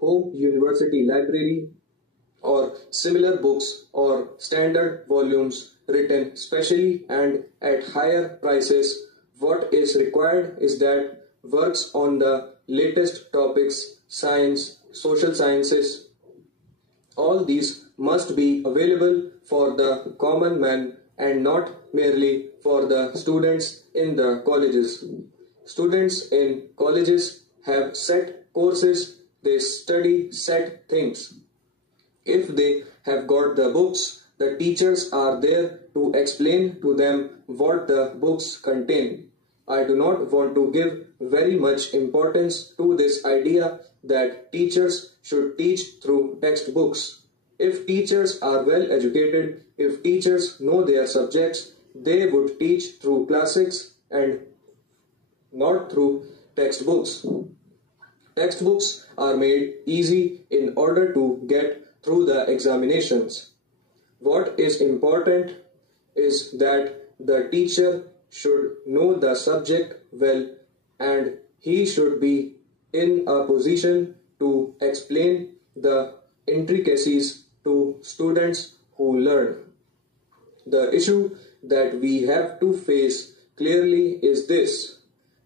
home university library or similar books or standard volumes written specially and at higher prices. What is required is that works on the latest topics, science, social sciences, all these must be available for the common man and not merely for the students in the colleges. Students in colleges have set courses, they study set things. If they have got the books, the teachers are there to explain to them what the books contain. I do not want to give very much importance to this idea that teachers should teach through textbooks. If teachers are well educated, if teachers know their subjects, they would teach through classics and not through textbooks. Textbooks are made easy in order to get through the examinations. What is important is that the teacher should know the subject well and he should be in a position to explain the intricacies to students who learn. The issue that we have to face clearly is this: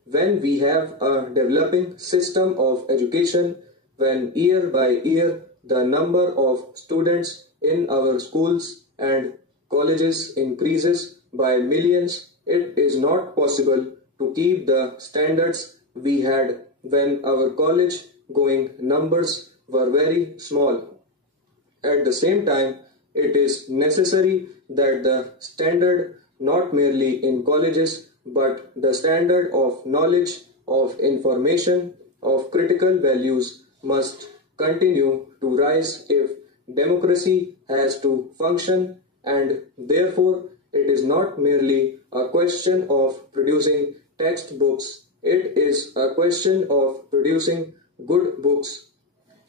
when we have a developing system of education, when year by year the number of students in our schools and colleges increases by millions, it is not possible to keep the standards we had when our college going numbers were very small. At the same time, it is necessary that the standard, not merely in colleges, but the standard of knowledge, of information, of critical values must continue to rise if democracy has to function, and therefore it is not merely a question of producing textbooks, it is a question of producing good books,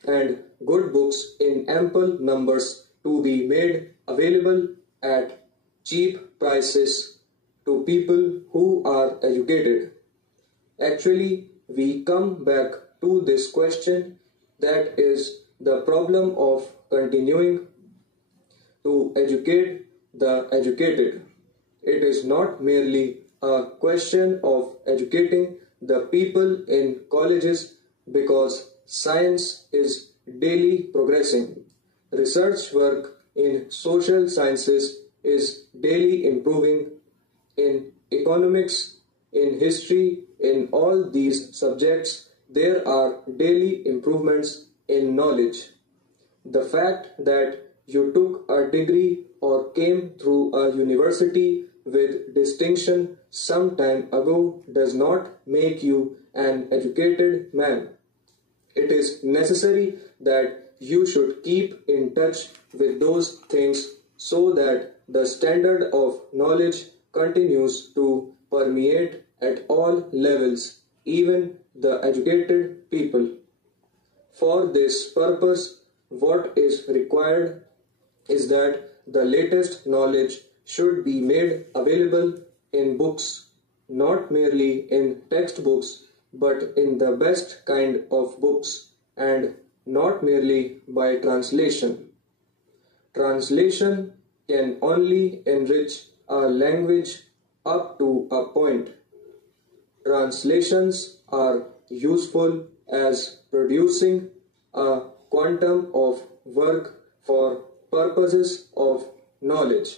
and good books in ample numbers to be made available at cheap prices to people who are educated. Actually, we come back to this question, that is the problem of continuing to educate the educated. It is not merely a question of educating the people in colleges, because science is daily progressing. Research work in social sciences is daily improving. In economics, in history, in all these subjects, there are daily improvements in knowledge. The fact that you took a degree or came through a university with distinction some time ago does not make you an educated man. It is necessary that you should keep in touch with those things so that the standard of knowledge continues to permeate at all levels, even the educated people. For this purpose, what is required is that the latest knowledge should be made available in books, not merely in textbooks, but in the best kind of books, and not merely by translation. Translation can only enrich a language up to a point. Translations are useful as producing a quantum of work for purposes of knowledge.